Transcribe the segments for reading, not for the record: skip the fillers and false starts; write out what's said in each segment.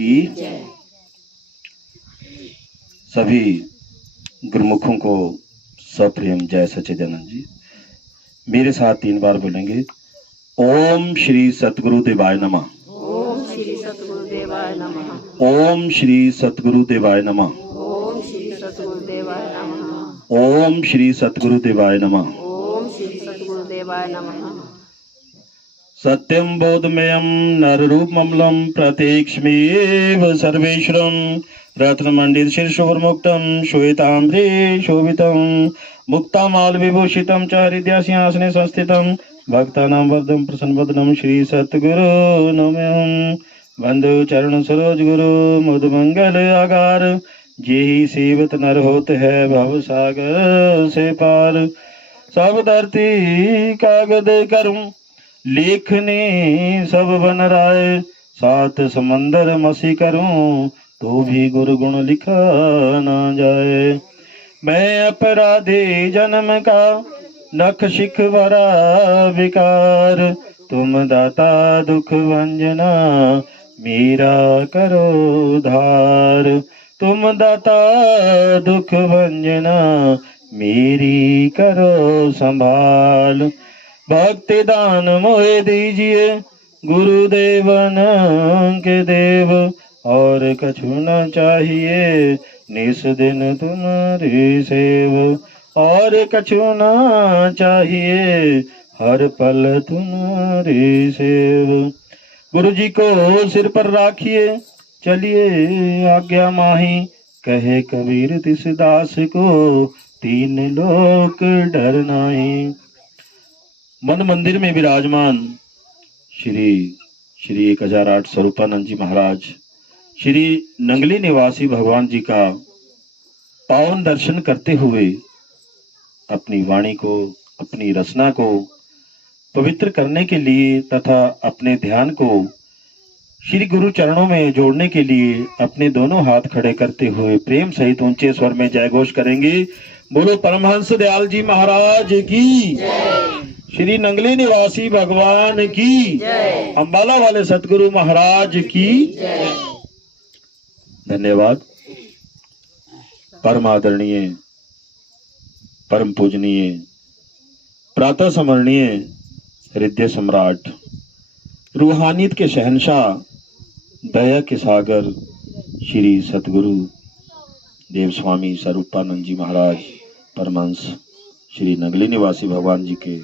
की। सभी गुरुमुखों को सप्रेम जय सच्चिदानंद जी। मेरे साथ 3 बार बोलेंगे। ओम श्री सतगुरु देवाय नमः। ओम श्री सतगुरु देवाय नमः। ओम श्री सतगुरु देवाय नमः। ओम श्री सतगुरु देवाय नमः। ओम श्री सतगुरु देवाय नमः। ओम श्री सतगुरु देवाय नमः। सत्यं बोधमयं नररूपममलं प्रत्यक्षमेव सर्वेश्वरं रत्नमण्डितशिरशोर्मुक्तं श्वेताम्रे शोभितं मुक्तामालविभूषितं च हृदयसिंहासने संस्थितं भक्तानां वरदं प्रसन्नवदनं श्री सतगुरु नमः। बंधु चरण सरोज गुरु मुदमंगल आगार, जेहि सेवत नर होत है भव सागर से पार। सब धरती कागद करूं लेखने सब बन राय, सात समंदर मसी करूं तो भी गुरु गुण लिखा ना जाए। मैं अपराधी जन्म का नख शिख भरा विकार, तुम दाता दुख भंजना मेरा करो धार। तुम दाता दुख भंजना मेरी करो संभाल। भक्ति दान मोहे दीजिए गुरुदेवन के देव, और कछु न चाहिए निस दिन तुम्हारी सेव। और कछु न चाहिए हर पल तुम्हारी सेव। गुरु जी को सिर पर राखिए चलिए आज्ञा माही, कहे कबीर तिस दास को 3 लोक डर नाही। मन मंदिर में विराजमान श्री 1008 स्वरूपानंद जी महाराज, श्री नंगली निवासी भगवान जी का पावन दर्शन करते हुए अपनी वाणी को, अपनी रचना को पवित्र करने के लिए तथा अपने ध्यान को श्री गुरु चरणों में जोड़ने के लिए अपने दोनों हाथ खड़े करते हुए प्रेम सहित ऊंचे स्वर में जय घोष करेंगे। बोलो परमहंस दयाल जी महाराज की, श्री नंगली निवासी भगवान की, अंबाला वाले सतगुरु महाराज की धन्यवाद। परम आदरणीय, परम पूजनीय, प्रातः स्मरणीय हृदय सम्राट, रूहानियत के शहंशाह, दया के सागर श्री सतगुरु देव स्वामी स्वरूपानंद जी महाराज परमहंस श्री नंगली निवासी भगवान जी के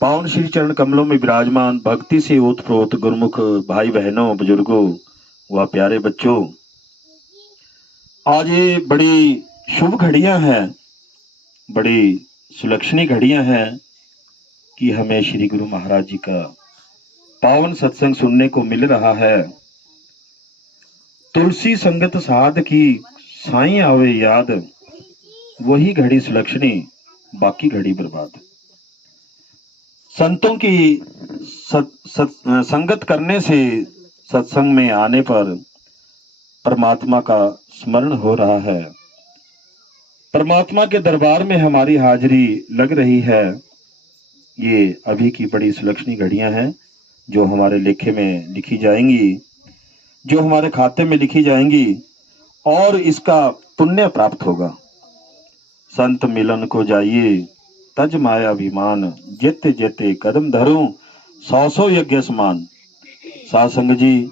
पावन श्री चरण कमलों में विराजमान भक्ति से ओतप्रोत गुरुमुख भाई बहनों, बुजुर्गों व प्यारे बच्चों, आज ये बड़ी शुभ घड़ियां हैं, बड़ी सुलक्षणी घड़ियां हैं कि हमें श्री गुरु महाराज जी का पावन सत्संग सुनने को मिल रहा है। तुलसी संगत साध की साईं आवे याद, वही घड़ी सुलक्षणी बाकी घड़ी बर्बाद। संतों की संगत करने से, सत्संग में आने पर परमात्मा का स्मरण हो रहा है, परमात्मा के दरबार में हमारी हाजिरी लग रही है। ये अभी की बड़ी सुलक्षणी घड़ियां हैं जो हमारे लेखे में लिखी जाएंगी, जो हमारे खाते में लिखी जाएंगी और इसका पुण्य प्राप्त होगा। संत मिलन को जाइए तज माया अभिमान, जेते जेते कदम धरूं 100 यज्ञ समान। साध संग जी,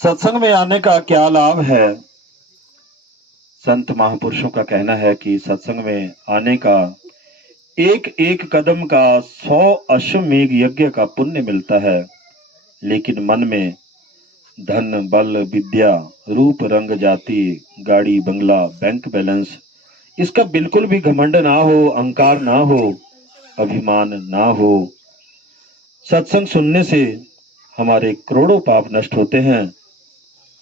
सत्संग में आने का क्या लाभ है? संत महापुरुषों का कहना है कि सत्संग में आने का एक एक कदम का 100 अश्वमेघ यज्ञ का पुण्य मिलता है, लेकिन मन में धन बल विद्या रूप रंग जाति गाड़ी बंगला बैंक बैलेंस, इसका बिल्कुल भी घमंड ना हो, अहंकार ना हो, अभिमान ना हो। सत्संग सुनने से हमारे करोड़ों पाप नष्ट होते हैं।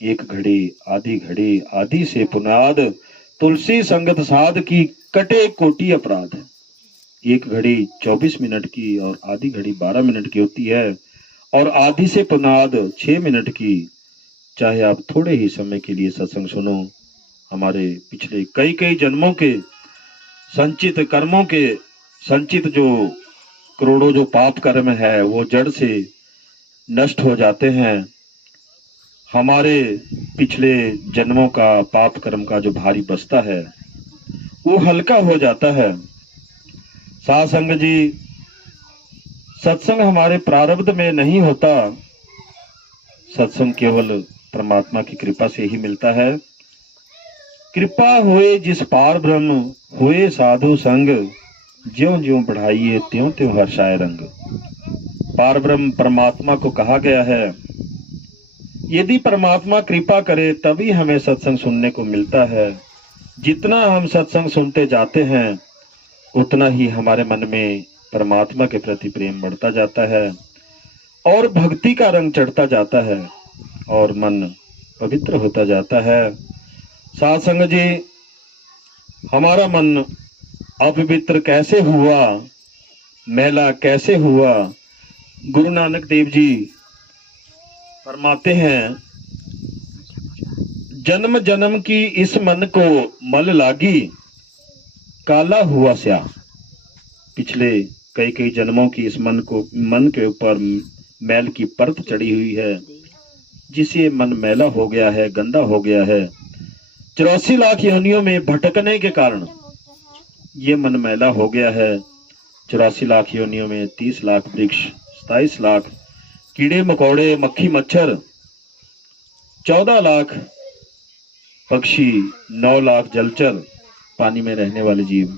एक घड़ी आदि से पुनाद, तुलसी संगत साध की कटे कोटि अपराध। एक घड़ी 24 मिनट की और आधी घड़ी 12 मिनट की होती है, और आधी से पुनाद 6 मिनट की। चाहे आप थोड़े ही समय के लिए सत्संग सुनो, हमारे पिछले कई जन्मों के संचित कर्मों के संचित जो करोड़ों जो पाप कर्म है वो जड़ से नष्ट हो जाते हैं। हमारे पिछले जन्मों का पाप कर्म का जो भारी बस्ता है वो हल्का हो जाता है। साध संगत जी, सत्संग हमारे प्रारब्ध में नहीं होता, सत्संग केवल परमात्मा की कृपा से ही मिलता है। कृपा हुए जिस पार ब्रह्म, हुए साधु संग, ज्यों ज्यों बढ़ाइए त्यों त्यों हर्षाए रंग। पार ब्रह्म परमात्मा को कहा गया है। यदि परमात्मा कृपा करे तभी हमें सत्संग सुनने को मिलता है। जितना हम सत्संग सुनते जाते हैं उतना ही हमारे मन में परमात्मा के प्रति प्रेम बढ़ता जाता है और भक्ति का रंग चढ़ता जाता है और मन पवित्र होता जाता है। साध संगत जी, हमारा मन अपवित्र कैसे हुआ, मैला कैसे हुआ? गुरु नानक देव जी फरमाते हैं, जन्म जन्म की इस मन को मल लागी, काला हुआ स्या। पिछले कई कई जन्मों की इस मन के ऊपर मैल की परत चढ़ी हुई है, जिसे मन मैला हो गया है, गंदा हो गया है। 84 लाख योनियों में भटकने के कारण ये मन मैला हो गया है। 84 लाख योनियों में 30 लाख वृक्ष, 27 लाख कीड़े मकोड़े, मक्खी मच्छर, 14 लाख पक्षी, 9 लाख जलचर, पानी में रहने वाले जीव,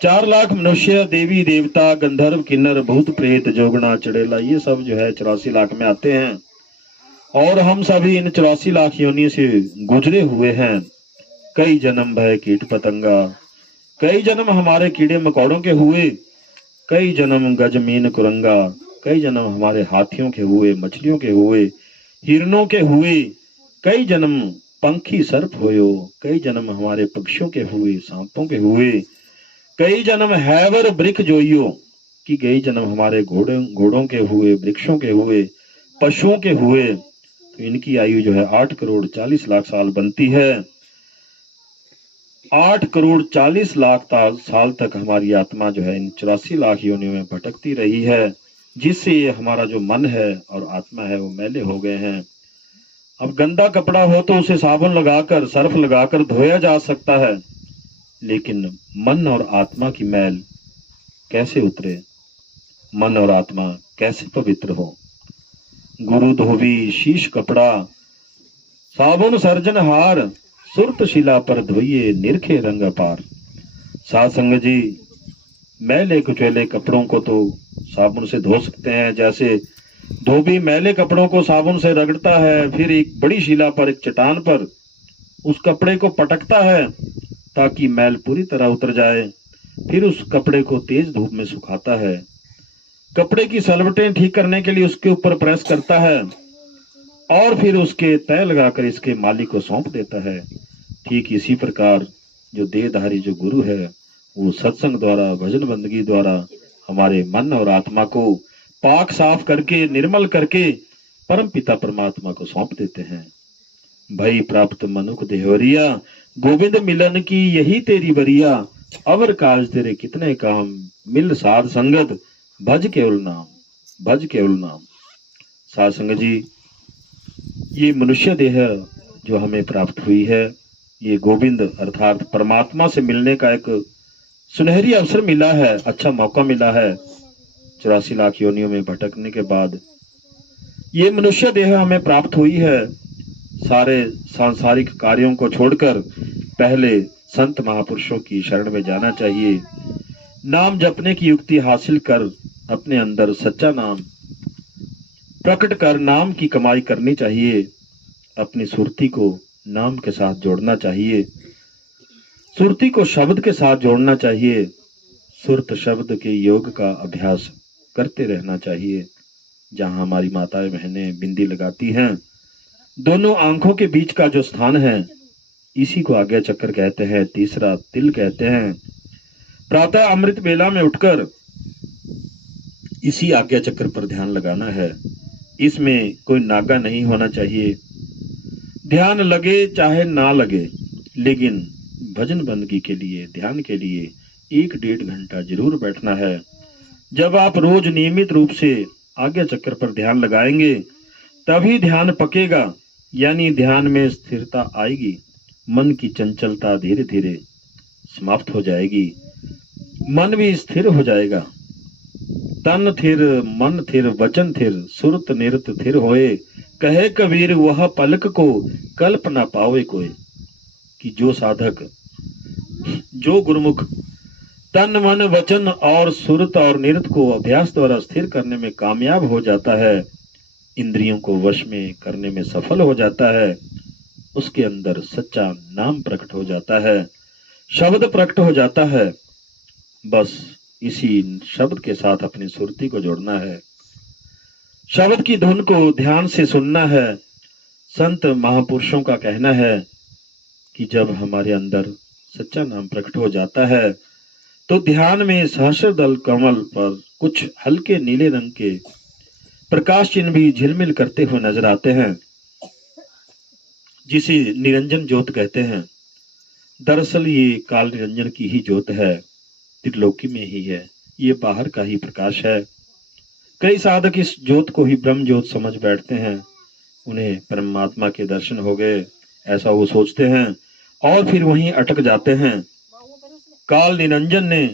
4 लाख मनुष्य, देवी देवता, गंधर्व, किन्नर, भूत प्रेत, जोगना, चड़ेला, ये सब जो है 84 लाख में आते हैं। और हम सभी इन 84 लाख योनियों से गुजरे हुए हैं। कई जन्म भय कीट पतंगा, कई जन्म हमारे कीड़े मकोड़ों के हुए, कई जन्म गजमीन कुरंगा, कई जन्म हमारे हाथियों के हुए, मछलियों के हुए, हिरणों के हुए, कई जन्म पंखी सर्प होयो, कई जन्म हमारे पक्षियों के हुए, सांपों के हुए, कई जन्म हैवर वृक्ष जोइयो, कि कई जन्म हमारे घोड़ों के हुए, वृक्षों के हुए, पशुओं के हुए। तो इनकी आयु जो है 8 करोड़ 40 लाख साल बनती है। 8 करोड़ 40 लाख साल तक हमारी आत्मा जो है इन 84 लाख योनियों में भटकती रही है, जिससे हमारा जो मन है और आत्मा है वो मैले हो गए हैं। अब गंदा कपड़ा हो तो उसे साबुन लगाकर, सर्फ लगाकर धोया जा सकता है, लेकिन मन और आत्मा की मैल कैसे उतरे? मन और आत्मा कैसे पवित्र हो? गुरु धोवी शीश कपड़ा, साबुन सर्जन हार, सुरत शिला पर धोइए निरखे रंग अपार। साध संगत जी, मैले कुचैले कपड़ों को तो साबुन से धो सकते हैं। जैसे धोबी मैले कपड़ों को साबुन से रगड़ता है, फिर एक बड़ी शिला पर, एक चट्टान पर उस कपड़े को पटकता है ताकि मैल पूरी तरह उतर जाए, फिर उस कपड़े को तेज धूप में सुखाता है, कपड़े की सलवटें ठीक करने के लिए उसके ऊपर प्रेस करता है और फिर उसके तय लगाकर इसके मालिक को सौंप देता है। ठीक इसी प्रकार जो देहधारी जो गुरु है वो सत्संग द्वारा, भजन बंदगी द्वारा हमारे मन और आत्मा को पाक साफ करके, निर्मल करके परम पिता परमात्मा को सौंप देते हैं। भई प्राप्त मनुख देहवरिया, गोविंद मिलन की यही तेरी बरिया, अवर काज तेरे कितने काम, मिल साध संगत, भज केवल नाम, भज केवल नाम। साध संगत जी, ये मनुष्य देह जो हमें प्राप्त हुई है, ये गोविंद अर्थात परमात्मा से मिलने का एक सुनहरी अवसर मिला है, अच्छा मौका मिला है। 84 लाख योनियों में भटकने के बाद ये मनुष्य देह हमें प्राप्त हुई है। सारे सांसारिक कार्यों को छोड़कर पहले संत महापुरुषों की शरण में जाना चाहिए। नाम जपने की युक्ति हासिल कर अपने अंदर सच्चा नाम प्रकट कर नाम की कमाई करनी चाहिए। अपनी सुरती को नाम के साथ जोड़ना चाहिए, सुरती को शब्द के साथ जोड़ना चाहिए, सुरत शब्द के योग का अभ्यास करते रहना चाहिए। जहां हमारी माताएं बहनें बिंदी लगाती हैं, दोनों आंखों के बीच का जो स्थान है, इसी को आज्ञा चक्र कहते हैं, तीसरा तिल कहते हैं। प्रातः अमृत बेला में उठकर इसी आज्ञा चक्र पर ध्यान लगाना है। इसमें कोई नागा नहीं होना चाहिए। ध्यान लगे चाहे ना लगे, लेकिन भजन बंदगी के लिए, ध्यान के लिए 1-1.5 घंटा जरूर बैठना है। जब आप रोज नियमित रूप से आज्ञा चक्र पर ध्यान लगाएंगे तभी ध्यान पकेगा, यानी ध्यान में स्थिरता आएगी, मन की चंचलता धीरे धीरे समाप्त हो जाएगी, मन भी स्थिर हो जाएगा। तन थिर मन थिर वचन थिर सुरत निरत थिर होए, कहे कबीर वह पलक को कल्प ना पावे कोई। कि जो साधक, जो गुरुमुख तन मन वचन और सुरत और निरत को अभ्यास द्वारा स्थिर करने में कामयाब हो जाता है, इंद्रियों को वश में करने में सफल हो जाता है, उसके अंदर सच्चा नाम प्रकट हो जाता है, शब्द प्रकट हो जाता है। बस इसी शब्द के साथ अपनी सुरती को जोड़ना है, शब्द की धुन को ध्यान से सुनना है। संत महापुरुषों का कहना है कि जब हमारे अंदर सच्चा नाम प्रकट हो जाता है तो ध्यान में सहस्र दल कमल पर कुछ हल्के नीले रंग के प्रकाश चिन्ह भी झिलमिल करते हुए नजर आते हैं, जिसे निरंजन ज्योत कहते हैं। दरअसल ये काल निरंजन की ही ज्योत है, त्रिलोकी में ही है, ये बाहर का ही प्रकाश है। कई साधक इस ज्योत को ही ब्रह्म ज्योत समझ बैठते हैं, उन्हें परमात्मा के दर्शन हो गए ऐसा वो सोचते हैं और फिर वहीं अटक जाते हैं। काल निरंजन ने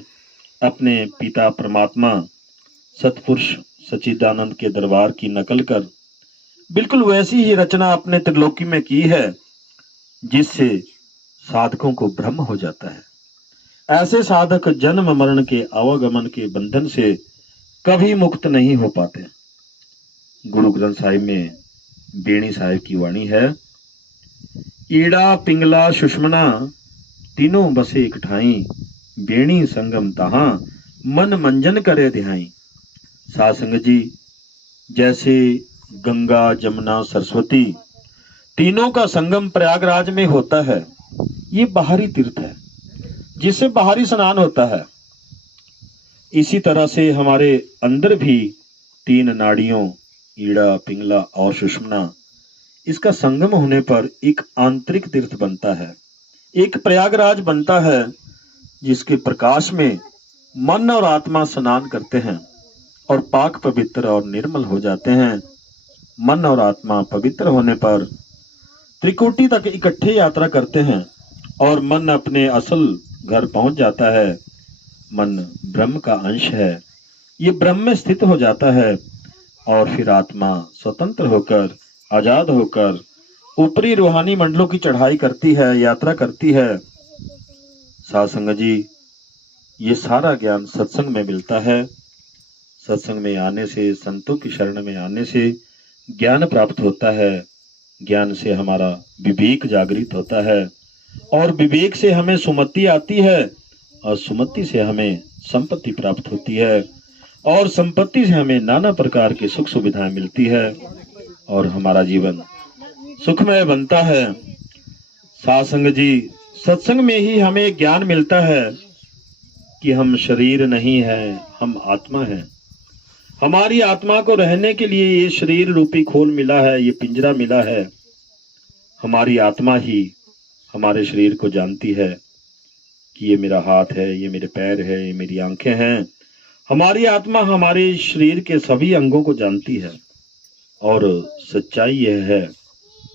अपने पिता परमात्मा सतपुरुष सच्चिदानंद के दरबार की नकल कर बिल्कुल वैसी ही रचना अपने त्रिलोकी में की है, जिससे साधकों को भ्रम हो जाता है। ऐसे साधक जन्म मरण के आवागमन के बंधन से कभी मुक्त नहीं हो पाते। गुरु ग्रंथ साहिब में बेणी साहिब की वाणी है, ईड़ा पिंगला सुषमना तीनों बसे एक ठाई, बेणी संगम तहां मन मंजन करे ध्याई। साध संगत जी, जैसे गंगा जमुना सरस्वती तीनों का संगम प्रयागराज में होता है, ये बाहरी तीर्थ है जिससे बाहरी स्नान होता है। इसी तरह से हमारे अंदर भी तीन नाड़ियों ईड़ा पिंगला और सुषमना, इसका संगम होने पर एक आंतरिक तीर्थ बनता है, एक प्रयागराज बनता है, जिसके प्रकाश में मन और आत्मा स्नान करते हैं और पाक पवित्र और निर्मल हो जाते हैं। मन और आत्मा पवित्र होने पर त्रिकुटी तक इकट्ठे यात्रा करते हैं और मन अपने असल घर पहुंच जाता है। मन ब्रह्म का अंश है, ये ब्रह्म में स्थित हो जाता है और फिर आत्मा स्वतंत्र होकर आजाद होकर ऊपरी रूहानी मंडलों की चढ़ाई करती है, यात्रा करती है। साध संगत जी, ये सारा ज्ञान सत्संग में मिलता है। सत्संग में आने से, संतों की शरण में आने से ज्ञान प्राप्त होता है। ज्ञान से हमारा विवेक जागृत होता है और विवेक से हमें सुमति आती है और सुमति से हमें संपत्ति प्राप्त होती है और संपत्ति से हमें नाना प्रकार की सुख सुविधाएं मिलती है और हमारा जीवन सुखमय बनता है। साध संगत जी, सत्संग में ही हमें ज्ञान मिलता है कि हम शरीर नहीं है, हम आत्मा है। हमारी आत्मा को रहने के लिए ये शरीर रूपी खोल मिला है, ये पिंजरा मिला है। हमारी आत्मा ही हमारे शरीर को जानती है कि ये मेरा हाथ है, ये मेरे पैर है, ये मेरी आंखें हैं। हमारी आत्मा हमारे शरीर के सभी अंगों को जानती है और सच्चाई यह है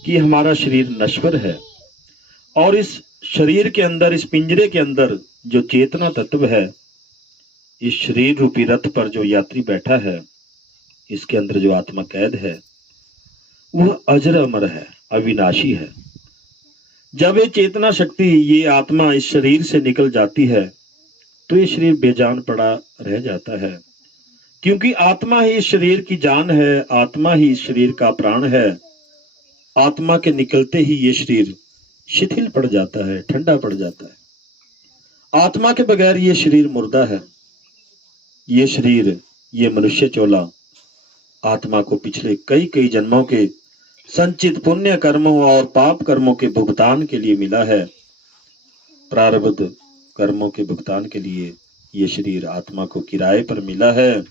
कि हमारा शरीर नश्वर है और इस शरीर के अंदर, इस पिंजरे के अंदर जो चेतना तत्व है, इस शरीर रूपी रथ पर जो यात्री बैठा है, इसके अंदर जो आत्मा कैद है, वह अजर अमर है, अविनाशी है। जब ये चेतना शक्ति, ये आत्मा इस शरीर से निकल जाती है तो ये शरीर बेजान पड़ा रह जाता है, क्योंकि आत्मा ही इस शरीर की जान है, आत्मा ही इस शरीर का प्राण है। आत्मा के निकलते ही ये शरीर शिथिल पड़ जाता है, ठंडा पड़ जाता है। आत्मा के बगैर ये शरीर मुर्दा है। ये शरीर, ये मनुष्य चोला आत्मा को पिछले कई कई जन्मों के संचित पुण्य कर्मों और पाप कर्मों के भुगतान के लिए मिला है। प्रारब्ध कर्मों के भुगतान के लिए ये शरीर आत्मा को किराए पर मिला है।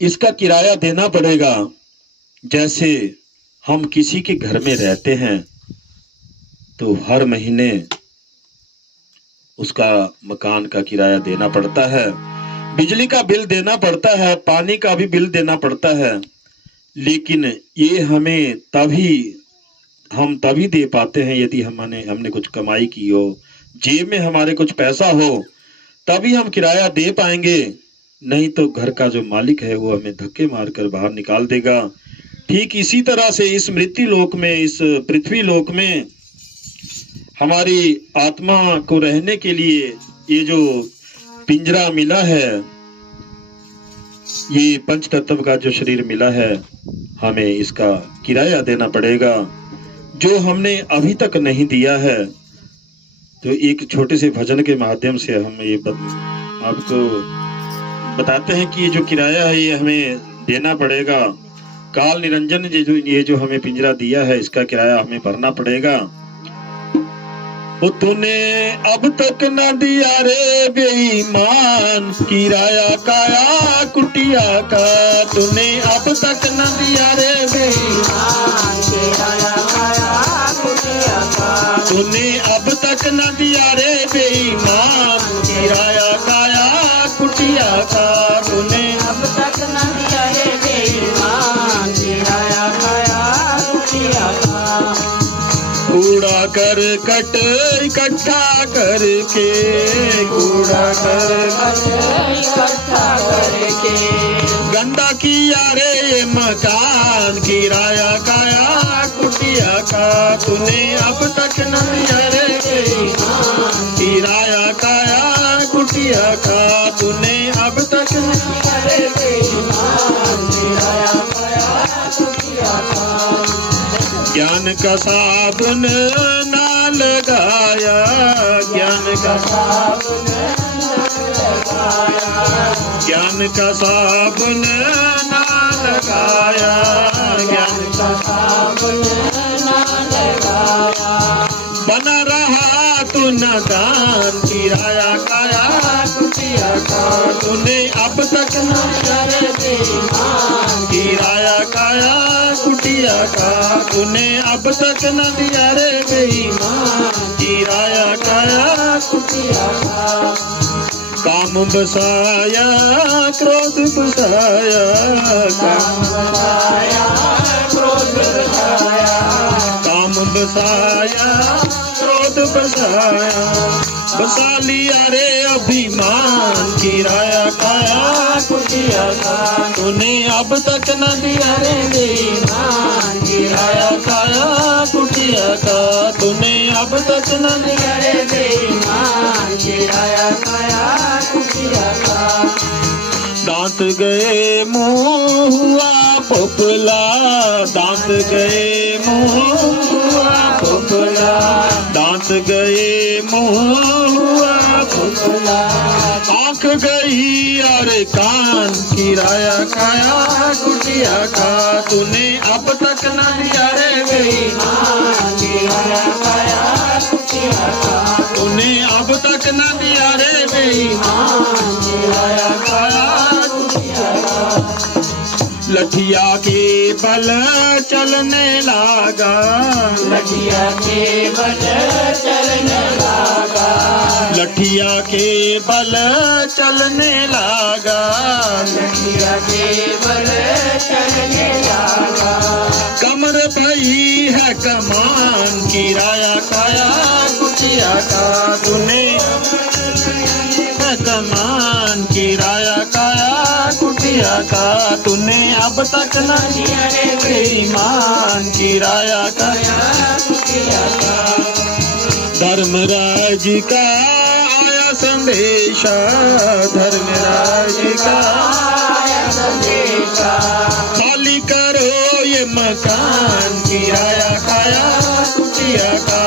इसका किराया देना पड़ेगा। जैसे हम किसी के घर में रहते हैं तो हर महीने उसका मकान का किराया देना पड़ता है, बिजली का बिल देना पड़ता है, पानी का भी बिल देना पड़ता है। लेकिन ये हम तभी दे पाते हैं यदि हमने कुछ कमाई की हो, जेब में हमारे कुछ पैसा हो, तभी हम किराया दे पाएंगे। नहीं तो घर का जो मालिक है वो हमें धक्के मारकर बाहर निकाल देगा। ठीक इसी तरह से इस मृत्यु लोक में, इस पृथ्वी लोक में हमारी आत्मा को रहने के लिए ये जो पिंजरा मिला है, ये पंच तत्व का जो शरीर मिला है, हमें इसका किराया देना पड़ेगा जो हमने अभी तक नहीं दिया है। तो एक छोटे से भजन के माध्यम से हम ये आपको बताते हैं कि ये जो किराया है ये हमें देना पड़ेगा। काल निरंजन ने ये जो हमें पिंजरा दिया है, इसका किराया हमें भरना पड़ेगा। तूने अब तक न दिया रे बेईमान, किराया काया कुटिया का। तूने अब तक न दिया रे बेईमान, किराया काया कुटिया का। तूने अब तक न दिया रे बेईमान, किराया काया कुटिया का। तूने अब तक न दिया रे बेईमान, किराया काया कुटिया का। कूड़ा करकट इकट्ठा करके, कूड़ा करकट इकट्ठा करके, गंदा किया रे ये मकान, किराया काया कुटिया का। तूने अब तक न दिया रे बेईमान, किराया काया कुटिया का। तूने अब तक न दिया रे बेईमान, किराया काया कुटिया का। ज्ञान का साबुन ना लगाया, ज्ञान का साबुन ना लगाया, ज्ञान का साबुन ना लगाया, ज्ञान का साबुन ना लगाया। बना रहा तू नादान, किराया काया कुटिया का। तूने अब तक न दिया रे बेईमान, किराया काया कुटिया का। तूने अब तक न दिया रे बेईमान, किराया काया कुटिया का। काम बसाया क्रोध बसाया, काम बसाया क्रोध बसाया, काम बसाया क्रोध बसाया। बसा लिया रे अभिमान, किराया काया कुटिया का। तूने अब तक न दिया रे बेईमान, किराया काया कुटिया का। तूने अब तक न दिया रे बेईमान, किराया काया कुटिया का। दांत गए मुंह हुआ पोपला, दांत गए मुंह हुआ पोपला, दांत गए मुंह हुआ पोपला। आंख गई और कान, किराया काया कुटिया का। तूने अब तक न दिया रे बेईमान, किराया काया कुटिया का। तूने अब तक न दिया रे बेईमान, किराया काया कुटिया का। लठिया के बल चलने लागा, लठिया के बल चलने लागा, लठिया के बल चलने लागा, लठिया के बल चलने लागा। कमर भई है कमान, किराया काया कुटिया का। तूने कमान, किराया काया कुटिया का। तूने अब तक न दिया रे बेईमान, किराया काया कुटिया का। धर्मराज का आया संदेशा, धर्मराज का आया संदेशा। खाली करो ये मकान, किराया काया कुटिया का।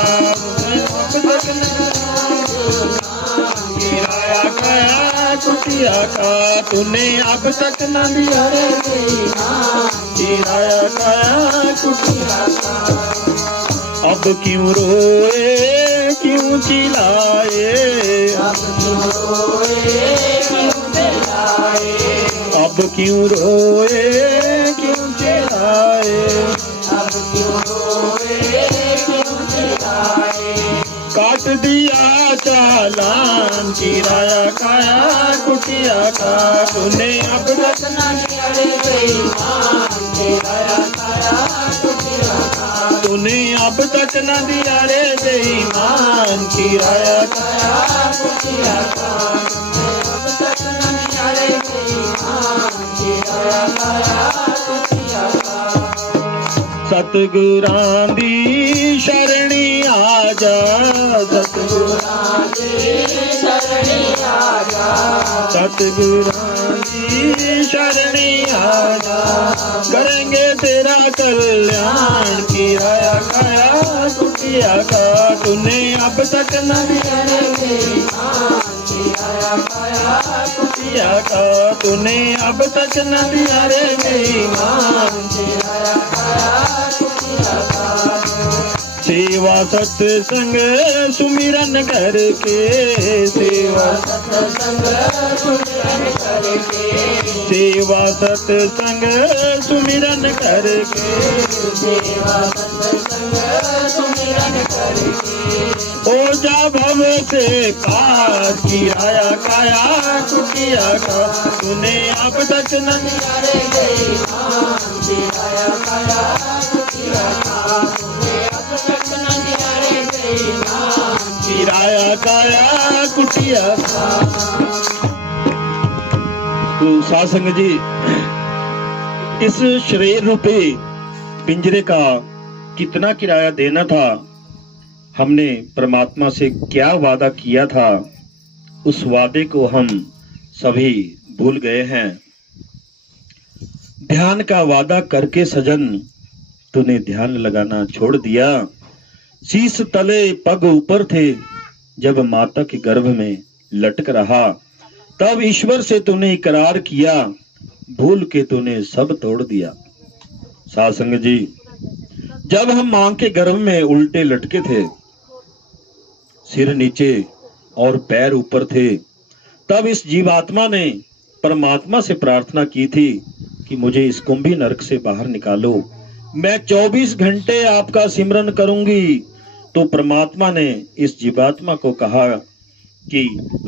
किराया काया कुटिया का। तूने अब तक न दिया रे बेईमान, किराया काया कुटिया का। अब क्यों रोए क्यों चिल्लाए, अब क्यों रोए क्यों चिल्लाए, अब क्यों रोए क्यों चिल्लाए, अब क्यों रोए क्यों चिल्लाए। काट दिया चालान, किराया काया कुटिया का। तूने अब तक न दिया रे बेईमान, किराया काया कुटिया का तूने अब तक न दिया रे बेईमान किराया काया कुटिया का अब तक न दिया रे बेईमान किराया काया कुटिया का सतगुरां दी शरणी आ जा सतगुरां दी शरणी आ जा सतगुरां दी शरणी आ जा करेंगे तेरा कल्याण किराया काया कुटिया का तूने अब तक न दिया रे बेईमान किराया काया कुटिया का तूने अब तक न दिया रे बेईमान किराया काया कुटिया का सेवा सत्संग सुमिरन करके सेवा सत्संग सुमिरन करके सेवा सत्संग सुमिरन करके सेवा सत्संग सुमिरन करके ओ जा भव से पार किराया काया कुटिया का तूने अब तक न दिया रे बेईमान किराया काया कुटिया का तूने अब तक न दिया रे बेईमान किराया काया कुटिया का। तो सासंग जी, इस शरीर रूपी पिंजरे का कितना किराया देना था, हमने परमात्मा से क्या वादा किया था, उस वादे को हम सभी भूल गए हैं। ध्यान का वादा करके सजन तूने ध्यान लगाना छोड़ दिया। शीश तले पग ऊपर थे जब माता के गर्भ में लटक रहा, तब ईश्वर से तूने इकरार किया, भूल के तूने सब तोड़ दिया। सासंग जी, जब हम मां के गर्भ में उल्टे लटके थे, सिर नीचे और पैर ऊपर थे, तब इस जीवात्मा ने परमात्मा से प्रार्थना की थी कि मुझे इस कुंभी नरक से बाहर निकालो, मैं 24 घंटे आपका सिमरन करूंगी। तो परमात्मा ने इस जीवात्मा को कहा कि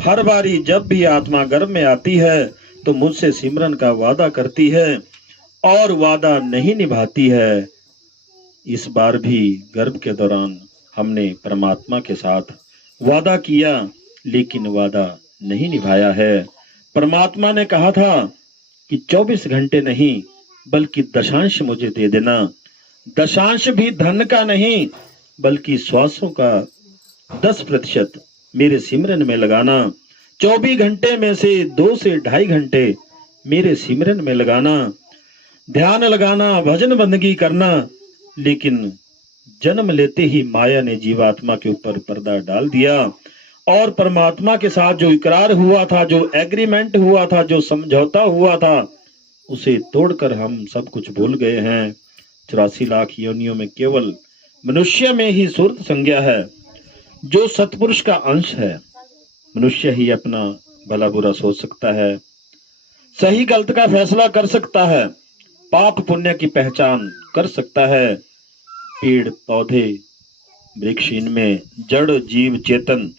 हर बारी जब भी आत्मा गर्भ में आती है तो मुझसे सिमरन का वादा करती है और वादा नहीं निभाती है। इस बार भी गर्भ के दौरान हमने परमात्मा के साथ वादा किया, लेकिन वादा नहीं निभाया है। परमात्मा ने कहा था कि 24 घंटे नहीं बल्कि दशांश मुझे दे देना। दशांश भी धन का नहीं बल्कि श्वासों का 10% मेरे सिमरन में लगाना। 24 घंटे में से 2 से 2.5 घंटे मेरे सिमरन में लगाना, ध्यान लगाना, भजन बंदगी करना। लेकिन जन्म लेते ही माया ने जीवात्मा के ऊपर पर्दा डाल दिया और परमात्मा के साथ जो इकरार हुआ था, जो एग्रीमेंट हुआ था, जो समझौता हुआ था, उसे तोड़कर हम सब कुछ भूल गए हैं। 84 लाख योनियों में केवल मनुष्य में ही सुरत संज्ञा है, जो सतपुरुष का अंश है। मनुष्य ही अपना भला बुरा सोच सकता है, सही गलत का फैसला कर सकता है, पाप पुण्य की पहचान कर सकता है। पेड़ पौधे वृक्ष, इनमें जड़ जीव चेतन,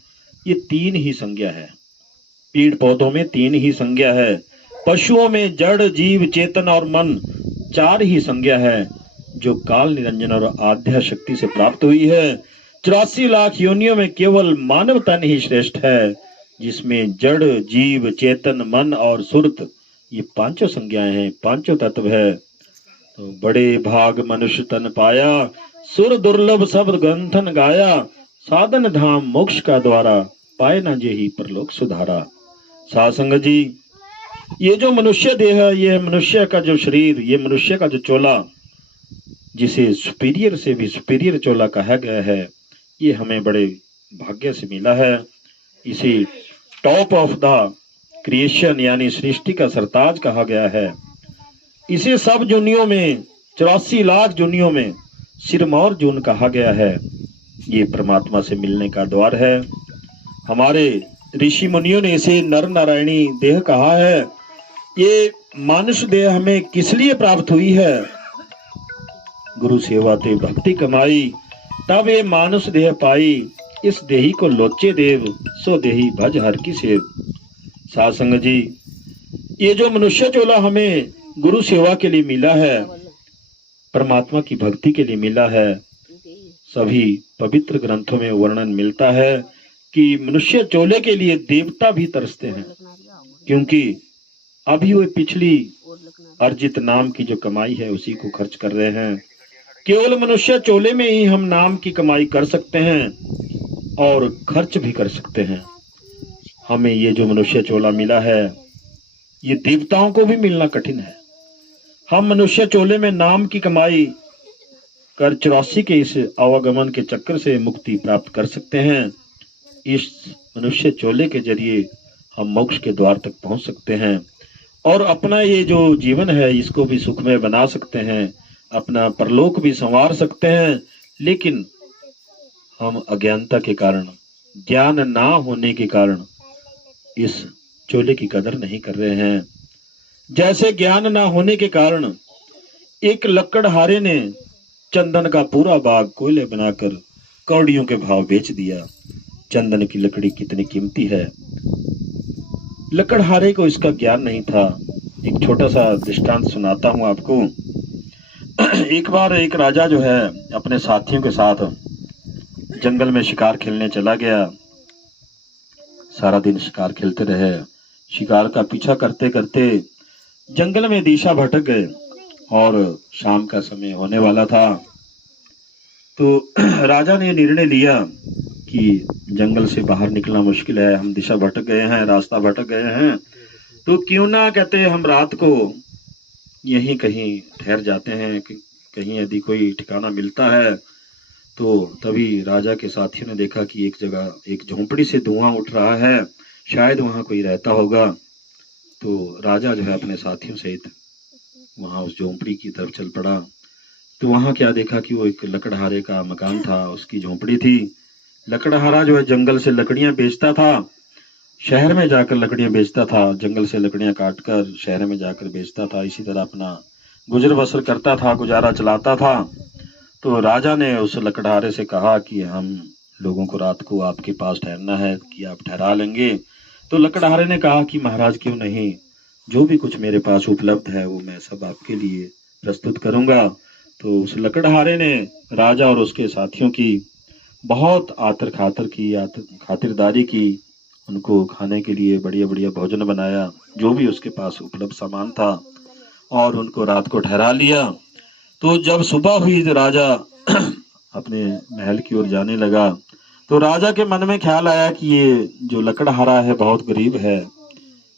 ये 3 ही संज्ञा है। पेड़ पौधों में 3 ही संज्ञा है, पशुओं में जड़ जीव चेतन और मन 4 ही संज्ञा है, जो काल निरंजन और आध्या शक्ति से प्राप्त हुई है। 84 लाख योनियों में केवल मानव तन ही श्रेष्ठ है, जिसमें जड़ जीव चेतन मन और सुरत, ये 5 संज्ञाएं हैं, 5 तत्व है। तो बड़े भाग मनुष्य तन पाया, सुर दुर्लभ शब्द ग्रंथन गाया, साधन धाम मोक्ष का द्वारा, पाए न जेहि परलोक सुधारा। सासंग जी, ये जो मनुष्य देह है, ये मनुष्य का जो शरीर, ये मनुष्य का जो चोला, जिसे सुपीरियर से भी सुपीरियर चोला कहा गया है, ये हमें बड़े भाग्य से मिला है। इसे टॉप ऑफ द क्रिएशन यानी सृष्टि का सरताज कहा गया है। इसे सब जुनियों में, 84 लाख जुनियों में सिरमौर जून कहा गया है। ये परमात्मा से मिलने का द्वार है। हमारे ऋषि मुनियों ने इसे नर नारायणी देह कहा है। ये मानुष देह हमें किस लिए प्राप्त हुई है? गुरु सेवा ते भक्ति कमाई, तब ये मानुष देह पाई। इस देही को लोचे देव, सो देही भज हर की सेव। सासंग जी, ये जो मनुष्य चोला हमें गुरु सेवा के लिए मिला है, परमात्मा की भक्ति के लिए मिला है। सभी पवित्र ग्रंथों में वर्णन मिलता है कि मनुष्य चोले के लिए देवता भी तरसते हैं, क्योंकि अभी वे पिछली अर्जित नाम की जो कमाई है उसी को खर्च कर रहे हैं। केवल मनुष्य चोले में ही हम नाम की कमाई कर सकते हैं और खर्च भी कर सकते हैं। हमें ये जो मनुष्य चोला मिला है ये देवताओं को भी मिलना कठिन है। हम मनुष्य चोले में नाम की कमाई कर 84 के इस आवागमन के चक्कर से मुक्ति प्राप्त कर सकते हैं। इस मनुष्य चोले के जरिए हम मोक्ष के द्वार तक पहुंच सकते हैं और अपना ये जो जीवन है इसको भी सुखमय बना सकते हैं, अपना परलोक भी संवार सकते हैं। लेकिन हम अज्ञानता के कारण, ज्ञान ना होने के कारण इस चोले की कदर नहीं कर रहे हैं। जैसे ज्ञान ना होने के कारण एक लकड़हारे ने चंदन का पूरा बाग कोयले बनाकर कौड़ियों के भाव बेच दिया। चंदन की लकड़ी कितनी कीमती है, लकड़हारे को इसका ज्ञान नहीं था। एक छोटा सा दृष्टांत सुनाता हूं आपको। एक बार एक राजा जो है अपने साथियों के साथ जंगल में शिकार खेलने चला गया। सारा दिन शिकार खेलते रहे, शिकार का पीछा करते करते जंगल में दिशा भटक गए और शाम का समय होने वाला था। तो राजा ने निर्णय लिया कि जंगल से बाहर निकलना मुश्किल है, हम दिशा भटक गए हैं, रास्ता भटक गए हैं, तो क्यों ना कहते हम रात को यहीं कहीं ठहर जाते हैं, कहीं यदि कोई ठिकाना मिलता है। तो तभी राजा के साथियों ने देखा कि एक जगह एक झोंपड़ी से धुआं उठ रहा है, शायद वहां कोई रहता होगा। तो राजा जो है अपने साथियों सहित वहां उस झोंपड़ी की तरफ चल पड़ा। तो वहां क्या देखा कि वो एक लकड़हारे का मकान था, उसकी झोंपड़ी थी। लकड़हारा जो है जंगल से लकड़ियां बेचता था, शहर में जाकर लकड़ियां बेचता था, जंगल से लकड़ियां काटकर शहर में जाकर बेचता था। इसी तरह अपना गुजर बसर करता था, गुजारा चलाता था। तो राजा ने उस लकड़हारे से कहा कि हम लोगों को रात को आपके पास ठहरना है, कि आप ठहरा लेंगे। तो लकड़हारे ने कहा कि महाराज क्यों नहीं, जो भी कुछ मेरे पास उपलब्ध है वो मैं सब आपके लिए प्रस्तुत करूंगा। तो उस लकड़हारे ने राजा और उसके साथियों की बहुत आतर खातर की, खातिरदारी की, उनको खाने के लिए बढ़िया बढ़िया भोजन बनाया, जो भी उसके पास उपलब्ध सामान था, और उनको रात को ठहरा लिया। तो जब सुबह हुई तो राजा अपने महल की ओर जाने लगा। तो राजा के मन में ख्याल आया कि ये जो लकड़हारा है बहुत गरीब है,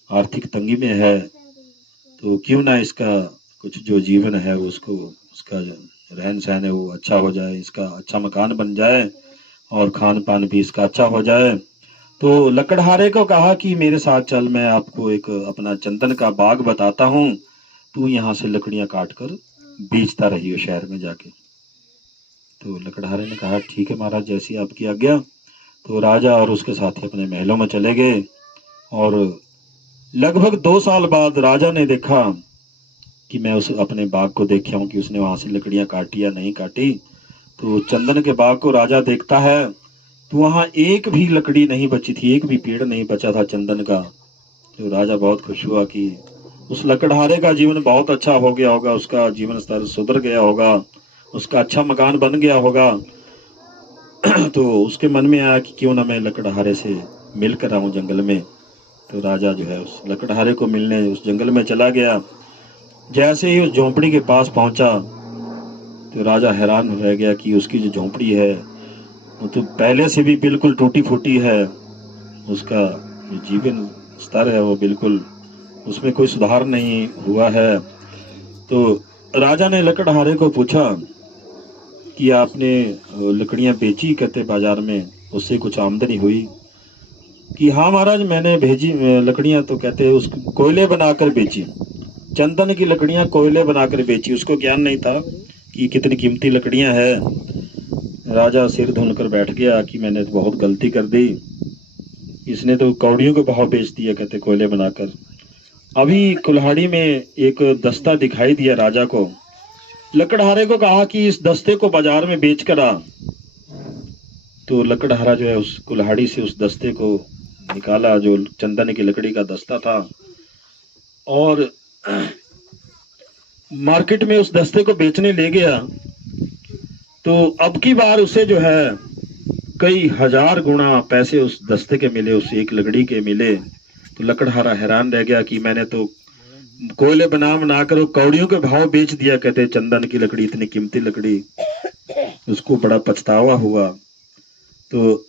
आर्थिक तंगी में है, तो क्यों ना इसका कुछ जो जीवन है उसको, उसका रहन सहन है वो अच्छा हो जाए, इसका अच्छा मकान बन जाए और खान पान भी इसका अच्छा हो जाए। तो लकड़हारे को कहा कि मेरे साथ चल, मैं आपको एक अपना चंदन का बाग बताता हूँ, तू यहाँ से लकड़ियां काट कर बेचता रहियो शहर में जाके। तो लकड़हारे ने कहा ठीक है महाराज, जैसी आपकी आज्ञा। तो राजा और उसके साथी अपने महलों में चले गए और लगभग 2 साल बाद राजा ने देखा कि मैं उस अपने बाग को देखा हूँ कि उसने वहां से लकड़ियां काटी या नहीं काटी। तो चंदन के बाग को राजा देखता है तो वहां एक भी लकड़ी नहीं बची थी, एक भी पेड़ नहीं बचा था चंदन का। तो राजा बहुत खुश हुआ कि उस लकड़हारे का जीवन बहुत अच्छा हो गया होगा, उसका जीवन स्तर सुधर गया होगा, उसका अच्छा मकान बन गया होगा। तो उसके मन में आया कि क्यों ना मैं लकड़हारे से मिलकर आऊं जंगल में। तो राजा जो है उस लकड़हारे को मिलने उस जंगल में चला गया। जैसे ही उस झोंपड़ी के पास पहुंचा तो राजा हैरान रह गया कि उसकी जो झोंपड़ी है वो तो पहले से भी बिल्कुल टूटी फूटी है, उसका जो जीवन स्तर है वो बिल्कुल, उसमें कोई सुधार नहीं हुआ है। तो राजा ने लकड़हारे को पूछा कि आपने लकड़ियां बेची कहते बाजार में, उससे कुछ आमदनी हुई? कि हाँ महाराज मैंने भेजी लकड़ियां, तो कहते उस कोयले बनाकर बेची, चंदन की लकड़ियां कोयले बनाकर बेची। उसको ज्ञान नहीं था कि कितनी कीमती लकड़ियां है। राजा सिर धुनकर बैठ गया कि मैंने तो बहुत गलती कर दी, इसने तो कौड़ियों के भाव बेच दिया कहते कोयले बनाकर। अभी कुल्हाड़ी में एक दस्ता दिखाई दिया राजा को। लकड़हारे को कहा कि इस दस्ते को बाजार में बेच कर आ। तो लकड़हारा जो है उस कुल्हाड़ी से उस दस्ते को निकाला जो चंदन की लकड़ी का दस्ता था, और मार्केट में उस दस्ते को बेचने ले गया, तो अब की बार उसे जो है कई हजार गुना पैसे उस दस्ते के मिले, उस एक लकड़ी के मिले। तो लकड़हारा हैरान रह गया कि मैंने तो कोयले बना कर कौड़ियों के भाव बेच दिया। कहते चंदन की लकड़ी, इतनी कीमती लकड़ी। उसको बड़ा पछतावा हुआ। तो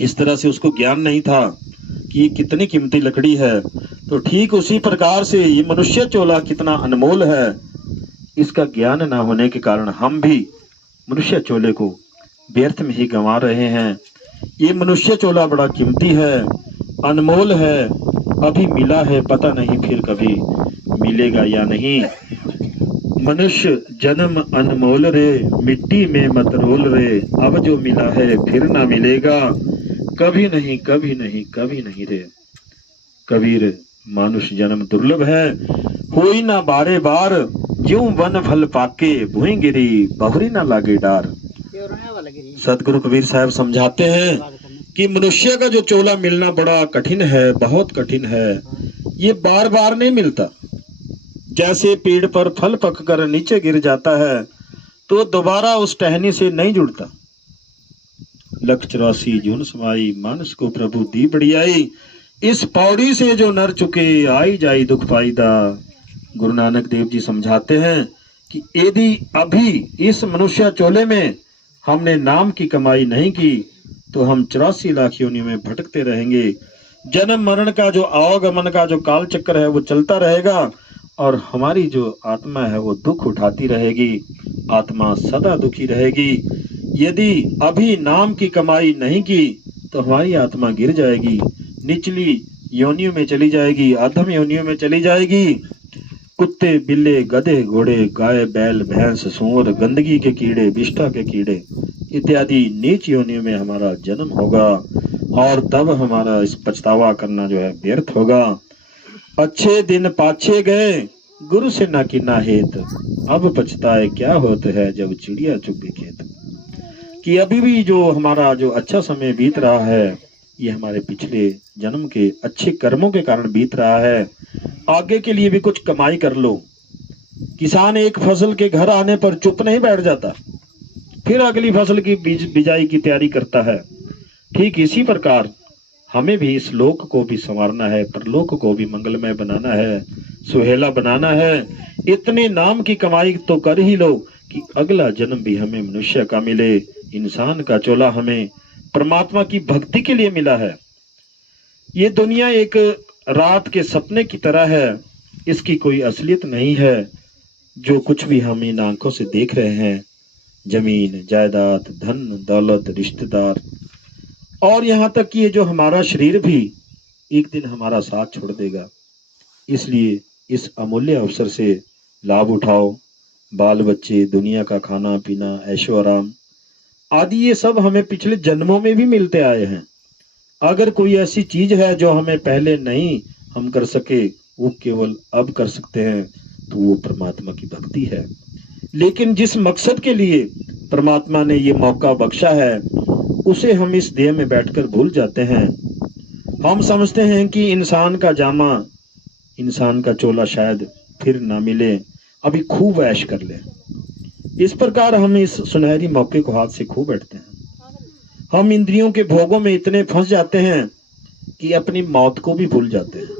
इस तरह से उसको ज्ञान नहीं था कि ये कितनी कीमती लकड़ी है। तो ठीक उसी प्रकार से ये मनुष्य चोला कितना अनमोल है, इसका ज्ञान ना होने के कारण हम भी मनुष्य चोले को व्यर्थ में ही गंवा रहे हैं। ये मनुष्य चोला बड़ा कीमती है, अनमोल है, अभी मिला है, पता नहीं फिर कभी मिलेगा या नहीं। मनुष्य जन्म अनमोल रे, मिट्टी में मत रोल रे, अब जो मिला है फिर ना मिलेगा, कभी नहीं कभी नहीं कभी नहीं रे। कबीर मानुष जन्म दुर्लभ है, होई ना बारे बार, ज्यों वन फल पाके भूई गिरी, बहुरी ना लागे डार। सतगुरु कबीर साहब समझाते हैं कि मनुष्य का जो चोला मिलना बड़ा कठिन है, बहुत कठिन है। ये बार बार नहीं मिलता। जैसे पेड़ पर फल पककर नीचे गिर जाता है तो दोबारा उस टहनी से नहीं जुड़ता। 184 जून समाई, मानस को प्रभु दी बढ़ियाई, इस पौड़ी से जो नर चुके, आई जाई दुख पाईदा। गुरु नानक देव जी समझाते हैं कि यदि अभी इस मनुष्य चोले में हमने नाम की कमाई नहीं की तो हम 84 लाख योनियों में भटकते रहेंगे। जन्म मरण का जो आवागमन का जो काल चक्र है वो चलता रहेगा और हमारी जो आत्मा है वो दुख उठाती रहेगी, आत्मा सदा दुखी रहेगी। यदि अभी नाम की कमाई नहीं की तो हमारी आत्मा गिर जाएगी, निचली योनियों में चली जाएगी, अधम योनियों में चली जाएगी। कुत्ते बिल्ले गधे घोड़े गाय बैल भैंस सूअर गंदगी के कीड़े विष्ठा के कीड़े इत्यादि नीच योनियों में हमारा जन्म होगा और तब हमारा इस पछतावा करना जो है व्यर्थ होगा। अच्छे दिन पाछे गए गुरु से ना किना हेत, अब पछताए क्या होते है जब चिड़िया चुग खेत। कि अभी भी जो हमारा जो अच्छा समय बीत रहा है ये हमारे पिछले जन्म के अच्छे कर्मों के कारण बीत रहा है। आगे के लिए भी कुछ कमाई कर लो। किसान एक फसल के घर आने पर चुप नहीं बैठ जाता, फिर अगली फसल की बिजाई की तैयारी करता है। ठीक इसी प्रकार हमें भी इस लोक को भी संवारना है, परलोक को भी मंगलमय बनाना है, सुहेला बनाना है। इतने नाम की कमाई तो कर ही लो कि अगला जन्म भी हमें मनुष्य का मिले। इंसान का चोला हमें परमात्मा की भक्ति के लिए मिला है। ये दुनिया एक रात के सपने की तरह है, इसकी कोई असलियत नहीं है। जो कुछ भी हम इन आंखों से देख रहे हैं, जमीन जायदाद धन दौलत रिश्तेदार और यहाँ तक कि ये जो हमारा शरीर भी एक दिन हमारा साथ छोड़ देगा। इसलिए इस अमूल्य अवसर से लाभ उठाओ। बाल बच्चे, दुनिया का खाना पीना, ऐशो आराम आदि ये सब हमें पिछले जन्मों में भी मिलते आए हैं। अगर कोई ऐसी चीज है जो हमें पहले नहीं हम कर सके, वो केवल अब कर सकते हैं, तो वो परमात्मा की भक्ति है। लेकिन जिस मकसद के लिए परमात्मा ने ये मौका बख्शा है उसे हम इस देह में बैठकर भूल जाते हैं। हम समझते हैं कि इंसान का जामा, इंसान का चोला शायद फिर ना मिले, अभी खूब ऐश कर ले। इस प्रकार हम इस सुनहरी मौके को हाथ से खो बैठते हैं। हम इंद्रियों के भोगों में इतने फंस जाते हैं कि अपनी मौत को भी भूल जाते हैं।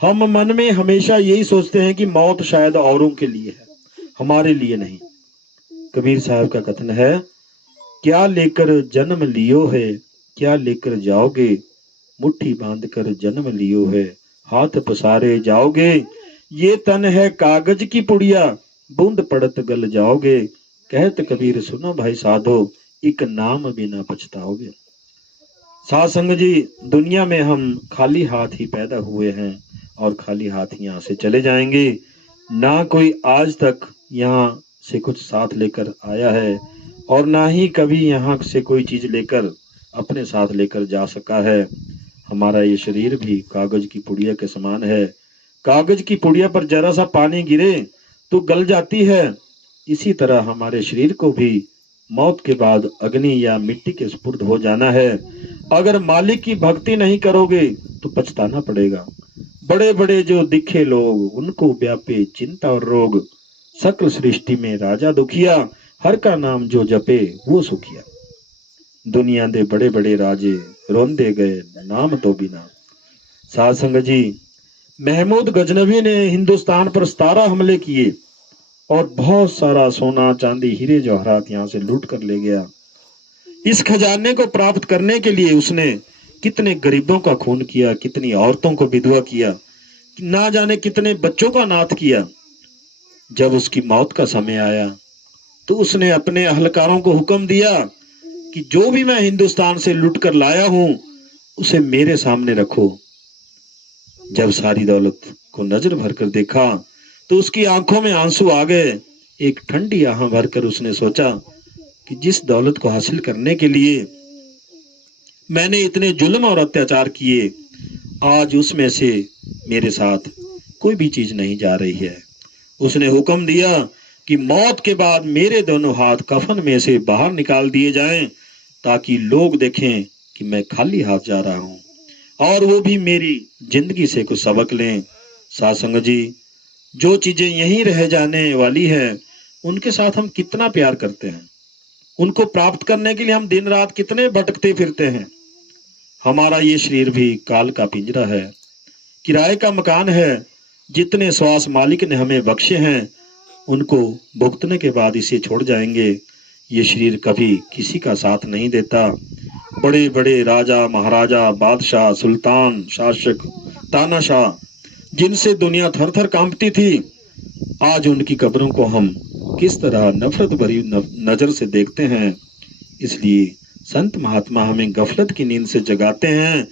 हम मन में हमेशा यही सोचते हैं कि मौत शायद औरों के लिए है, हमारे लिए नहीं। कबीर साहब का कथन है, क्या लेकर जन्म लियो है, क्या लेकर जाओगे, मुट्ठी बांध कर जन्म लियो है, हाथ पसारे जाओगे। ये तन है कागज की पुड़िया, बूंद पड़त गल जाओगे। कहत कबीर सुनो भाई साधो, एक नाम बिना पछताओगे। साध संग जी, दुनिया में हम खाली हाथ ही पैदा हुए हैं और खाली हाथ ही यहाँ से चले जाएंगे। ना कोई आज तक यहाँ से कुछ साथ लेकर आया है और ना ही कभी यहाँ से कोई चीज लेकर अपने साथ लेकर जा सका है। हमारा ये शरीर भी कागज की पुड़िया के समान है। कागज की पुड़िया पर जरा सा पानी गिरे तो गल जाती है। इसी तरह हमारे शरीर को भी मौत के बाद अग्नि या मिट्टी के सुपुर्द हो जाना है। अगर मालिक की भक्ति नहीं करोगे तो पछताना पड़ेगा। बड़े बड़े जो दिखे लोग, उनको व्यापे चिंता और रोग। सकल सृष्टि में राजा दुखिया, हर का नाम जो जपे वो सुखिया। दुनिया दे बड़े बड़े राजे, रोंदे गए नाम तो बिना। साध संगत जी, महमूद गजनवी ने हिंदुस्तान पर 17 हमले किए और बहुत सारा सोना चांदी हीरे जवाहरात यहाँ से लूट कर ले गया। इस खजाने को प्राप्त करने के लिए उसने कितने गरीबों का खून किया, कितनी औरतों को विधवा किया, ना जाने कितने बच्चों का नाथ किया। जब उसकी मौत का समय आया तो उसने अपने अहलकारों को हुक्म दिया कि जो भी मैं हिंदुस्तान से लूट कर लाया हूं उसे मेरे सामने रखो। जब सारी दौलत को नजर भरकर देखा तो उसकी आंखों में आंसू आ गए। एक ठंडी आह भरकर उसने सोचा कि जिस दौलत को हासिल करने के लिए मैंने इतने जुल्म और अत्याचार किए, आज उसमें से मेरे साथ कोई भी चीज नहीं जा रही है। उसने हुक्म दिया कि मौत के बाद मेरे दोनों हाथ कफन में से बाहर निकाल दिए जाएं, ताकि लोग देखें कि मैं खाली हाथ जा रहा हूं और वो भी मेरी जिंदगी से कुछ सबक लें। साध संगत जी, जो चीजें यहीं रह जाने वाली है उनके साथ हम कितना प्यार करते हैं, उनको प्राप्त करने के लिए हम दिन रात कितने भटकते फिरते हैं। हमारा ये शरीर भी काल का पिंजरा है, किराए का मकान है। जितने श्वास मालिक ने हमें बख्शे हैं उनको भुगतने के बाद इसे छोड़ जाएंगे। ये शरीर कभी किसी का साथ नहीं देता। बड़े बड़े राजा महाराजा, बादशाह, सुल्तान, शासक, तानाशाह, जिनसे दुनिया थर थर कांपती थी, आज उनकी कब्रों को हम किस तरह नफरत भरी नजर से देखते हैं। इसलिए संत महात्मा हमें गफलत की नींद से जगाते हैं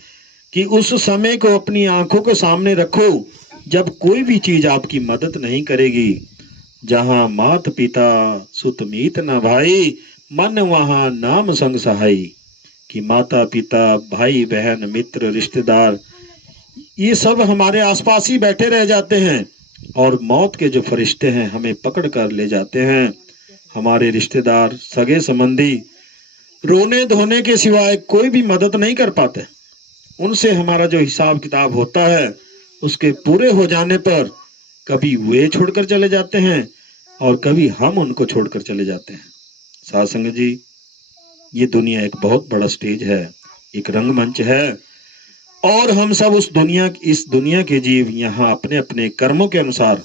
कि उस समय को अपनी आंखों के सामने रखो जब कोई भी चीज आपकी मदद नहीं करेगी। जहां मात पिता सुत मीत न भाई, मन वहां नाम संग सहाई। कि माता पिता, भाई बहन, मित्र, रिश्तेदार, ये सब हमारे आसपास ही बैठे रह जाते हैं और मौत के जो फरिश्ते हैं हमें पकड़ कर ले जाते हैं। हमारे रिश्तेदार, सगे संबंधी रोने धोने के सिवाय कोई भी मदद नहीं कर पाते। उनसे हमारा जो हिसाब किताब होता है उसके पूरे हो जाने पर कभी वे छोड़कर चले जाते हैं और कभी हम उनको छोड़कर चले जाते हैं। साध संगत जी, ये दुनिया एक बहुत बड़ा स्टेज है, एक रंगमंच है और हम सब इस दुनिया के जीव यहाँ अपने अपने कर्मों के अनुसार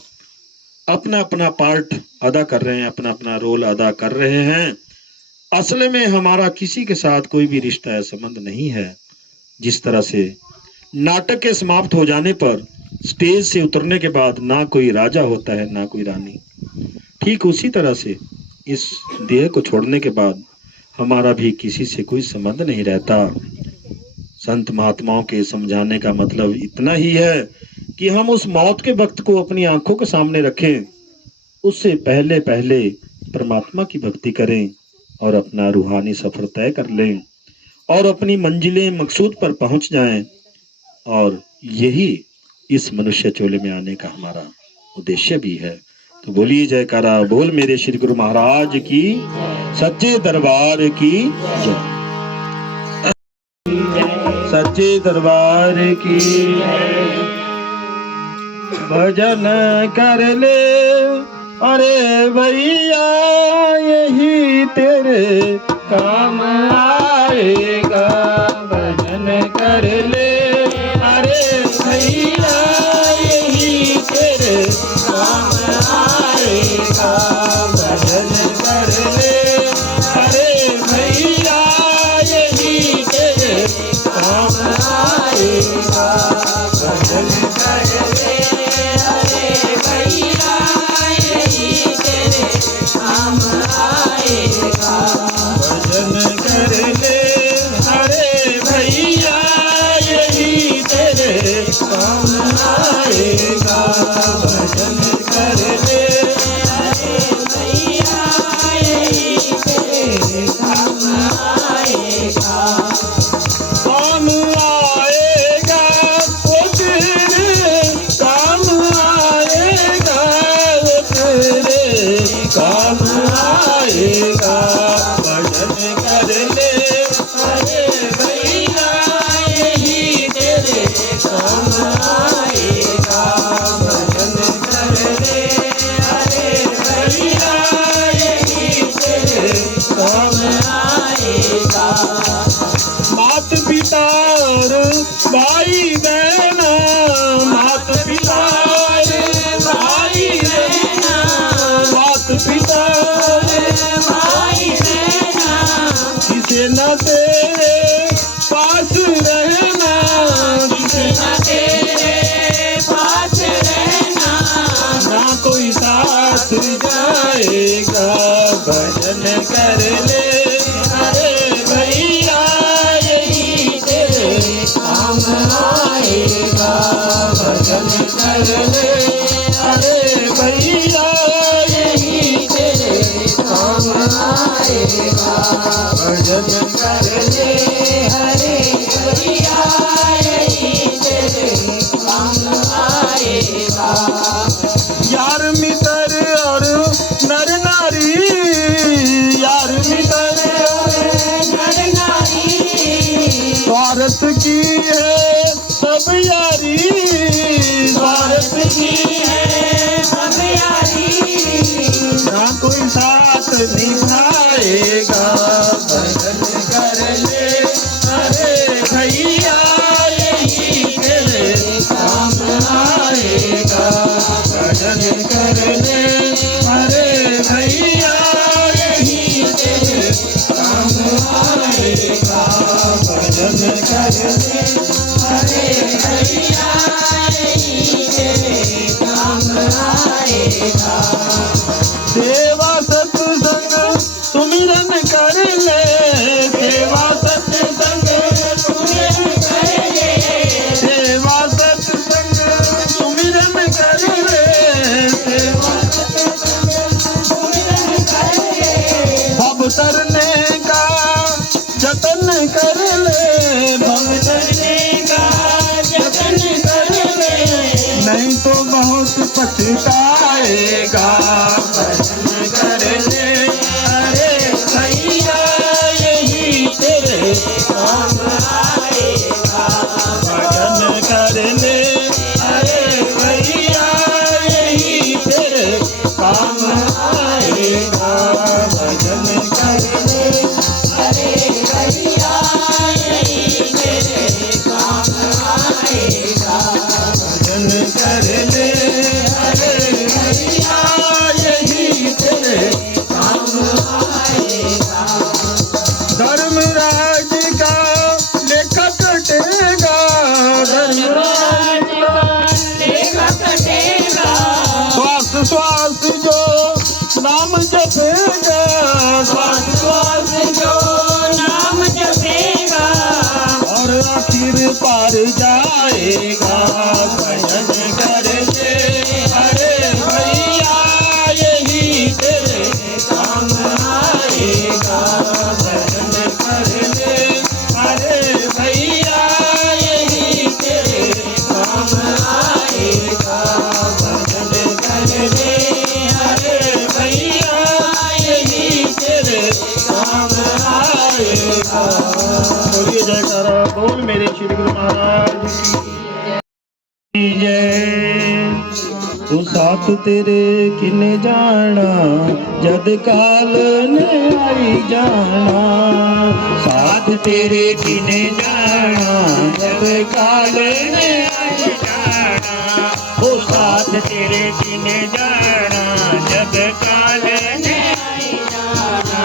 अपना अपना पार्ट अदा कर रहे हैं, अपना अपना रोल अदा कर रहे हैं। असल में हमारा किसी के साथ कोई भी रिश्ता या संबंध नहीं है। जिस तरह से नाटक के समाप्त हो जाने पर स्टेज से उतरने के बाद ना कोई राजा होता है ना कोई रानी, ठीक उसी तरह से इस देह को छोड़ने के बाद हमारा भी किसी से कोई संबंध नहीं रहता। संत महात्माओं के समझाने का मतलब इतना ही है कि हम उस मौत के वक्त को अपनी आंखों के सामने रखें, उससे पहले पहले परमात्मा की भक्ति करें और अपना रूहानी सफर तय कर लें और अपनी मंजिलें मकसूद पर पहुंच जाएं। और यही इस मनुष्य चोले में आने का हमारा उद्देश्य भी है। तो बोलिए जयकारा बोल मेरे श्री गुरु महाराज की, सच्चे दरबार की जय, सच्चे दरबार की। भजन कर ले अरे भैया, यही तेरे काम आएगा। भजन कर ले अरे भैया, यही तेरे काम आएगा। भजन कर ले अरे भैया, यही तेरे काम आएगा। भजन कर ले अरे भैया, यही तेरे काम आएगा। भजन कर ले अरे भैया, यही तेरे काम आएगा। भजन कर ले अरे भैया, यही तेरे काम आएगा। काम आएगा वो तेरे काम आएगा, वो तेरे काम आएगा। भजन कर ले अरे भैया, यही तेरे काम आएगा। भैया यही तेरे काम आएगा। मात पिता और भाई बहन, मात पिता और भाई बहन, मात पिता और भाई बहना किसे न तेरे पास रहना, किसे न तेरे पास रहना, ना कोई साथ जाएगा। भजन कर ले अरे भैया यही तेरे काम आएगा। भजन कर ले अरे भैया यही तेरे काम आएगा। भजन कर ले हरे भैया यही तेरे काम आएगा। यार मित्र और नर नारी, यार मित्र और नर नारी स्वार्थ की है सब यारी, स्वार्थ की है सब यारी, ना कोई साथ निभाएगा। भजन कर ले अरे भैया यही तेरे काम आएगा। भजन कर ले अरे भैया यही तेरे काम आएगा। भजन कर ले हरे भैया यही तेरे काम आएगा। सेवा सत्संग सुमिरन कर ले, सेवा सत्संग सुमिरन कर ले, सेवा सत्संग सुमिरन कर ले, सेवा सुमिरन कर ले, भव तरने का जतन कर ले, भव करने का जतन कर ले, नहीं तो बहुत पछताएगा। भजन कर ले अरे भैया यही तेरे काम आएगा। भजन कर ले अरे भैया यही तेरे काम आएगा। भजन कर ले हरे भैया यही तेरे काम आएगा। भजन कर ले अरे भैया यही तेरे काम आएगा। धर्मराज का लेखा कटेगा, धर्मराज लेखा कटेगा, श्वास श्वास जो नाम जपेगा, श्वास श्वास जो नाम जपेगा, और आखिर पार जाएगा। भजन कर ले अरे भैया यही तेरे काम आएगा। भजन कर ले अरे भैया यही तेरे काम आएगा। भजन कर ले अरे भैया यही तेरे काम आएगा। बोलिए जयकारा बोल मेरे श्री गुरु महाराज की जय। तू साथ तेरे किने जाना जद काल ने आई जाना, साथ तेरे किने जाना जद काल ने आई जाना, ओ साथ तेरे किने जाना जब काल ने आई जाना,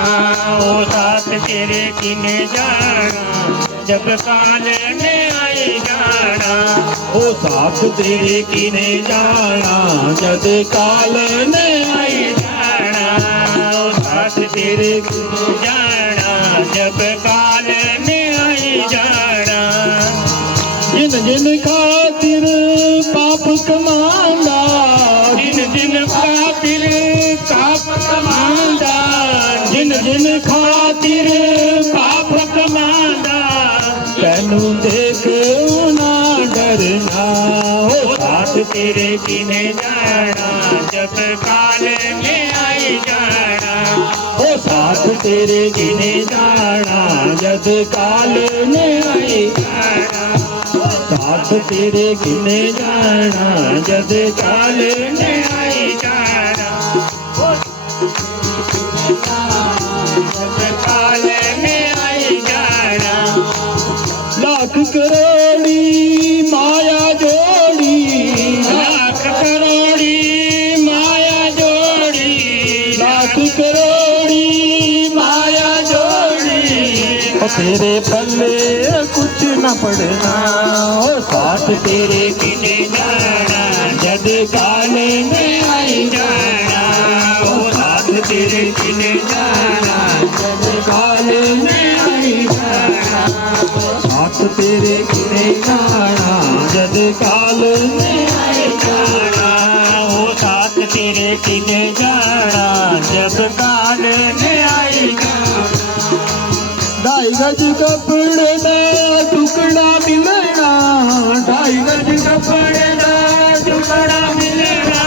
ओ साथ तेरे किने जाना जब काल ने आई जाना, ओ साथ तेरे किने जाना जद काल ने आई जाना, ओ साथ तेरे किने जाना जब काल ने आई जाना। जिन जिन खातिर पाप कमांदा, जिन जिन खातिर पाप कमांदा, जिन जिन खातिर पाप कमांदा, तैनू देख ना डरना, ओ साथ तेरे किने जाना जब काल में आई जाना, ओ साथ तेरे किने जाना जब काल में आई जाना, ओ साथ तेरे किने जाना जब काल में आई जाना। काल में आई जाना लाख करोड़ी माया जोड़ी लाख करोड़ी माया जोड़ी लाख करोड़ी माया जोड़ी ओ तेरे पल्ले कुछ न पड़ना ओ साथ तेरे किने जाना जद काल में आई जाना ओ साथ तेरे किने जाना जद काल में आई जाना साथ तेरे किने जाना जद काल में आई जाना ओ साथ तेरे किने जाना जब काल में आई जाना ढाई गज कपड़े दा टुकड़ा मिलना ढाई गज कपड़े दा टुकड़ा मिलना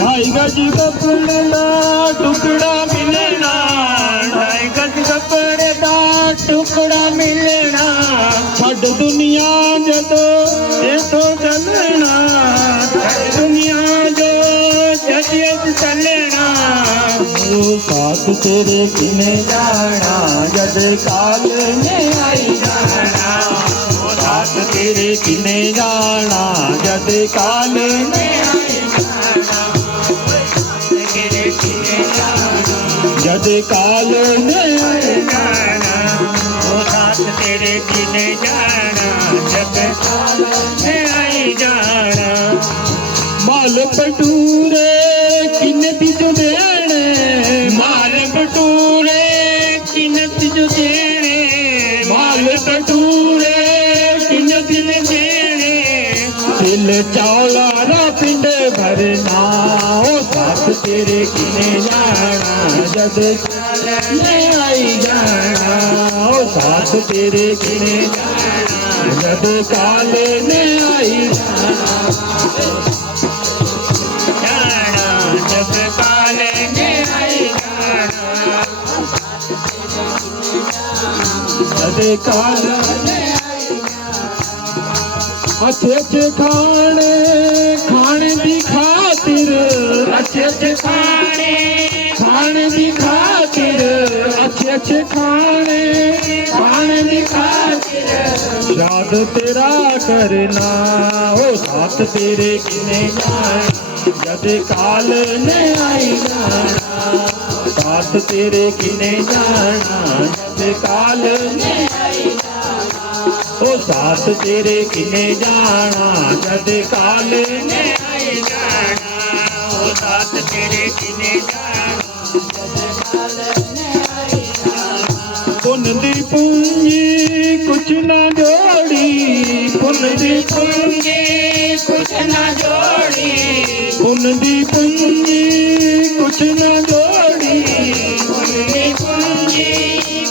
ढाई गज कपड़े दा टुकड़ा मिलना ढाई गज कपड़े दा टुकड़ा मिलना छड़ दुनिया जदो इथों चलना हर दुनिया जो जदियत चलना ओ साथ तेरे किने जाना जद काल में आई जाना ओ साथ तेरे किने जाना जद काल में आई जाना तेरे किने जाना जद काल में आई जाना ओ साथ तेरे किने जाना जब काल में आई जाना माल पटूरे किने तिजो देने माल बटूरे किनत जो देने माल पटूरे किने दिल देने दिल चौला रा पिंड भरना ओ साथ तेरे किने जाना जद काल में आई जाना ओ साथ तेरे किने जाना जद काल में आई जाना जाना जब काल में आई जाना जद काल में अच्छे अच्छे खाने दी खातिर अच्छे अच्छे खाने दी खातिर अच्छे खाने दी खातिर याद तेरा करना ओ साथ तेरे किने जाना जद काल ने आई जाना साथ तेरे किने जाना जद काल ने आई जाना ओ साथ तेरे किने जाना जद काल ने आई जाना ओ साथ तेरे किने जाना जब काल में आई जाना पुन दी पूंजी कुछ ना जोड़ी पुन दी पूंजी कुछ न जोड़ी पुन दी पूंजी कुछ ना जोड़ी पूंजी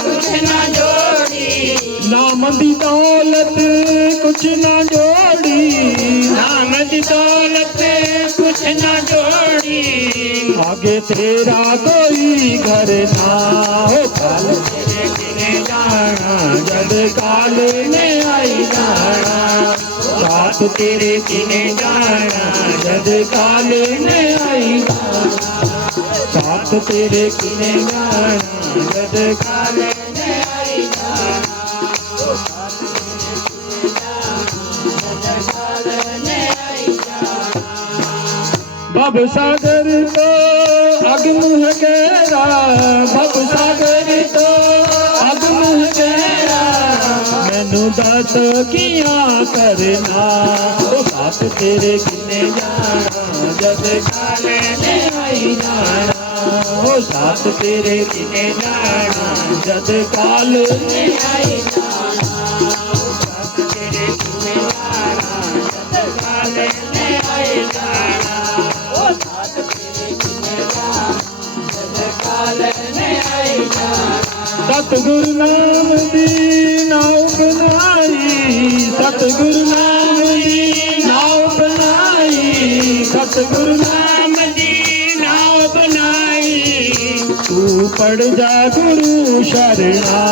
कुछ न जोड़ी नाम दी दौलत कुछ ना जोड़ी नाम दी दौलत कुछ न जोड़ी आगे तेरा कोई घर ना हो काल तेरे किने जाना जब काल में आई जाना साथ तेरे किने जाना जब काल में आई जाना साथ तेरे किने जाना जब काल में आई जाना भव सागर तो अग्न गहरा भव सागर तो अग्न गहरा मैनू दस किया करना ओ साथ तेरे किने जाना जब काल में आई जाना ओ साथ तेरे किने जाना जब काल में आई जाना ओ साथ तेरे किने जाना जब काल में आई जाना ओ साथ तेरे किने जाना जब काल में आई जाना सतगुरु नाम दी नाव बनाई सतगुरु नाम दी नाव बनाई सतगुरु नाम दी नाव बनाई तू पड़ जा गुरु शरणा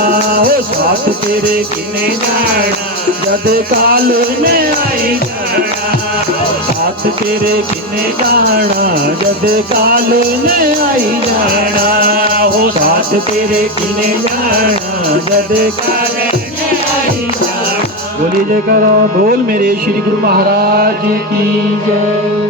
ओ साथ तेरे किने जाना जद काल में आई जाना साथ तेरे किने जाना जद काल ने आई जाना हो साथ तेरे किने जाना जद काल ने आई जाना। बोलिए जयकारा बोल मेरे श्री गुरु महाराज की जय।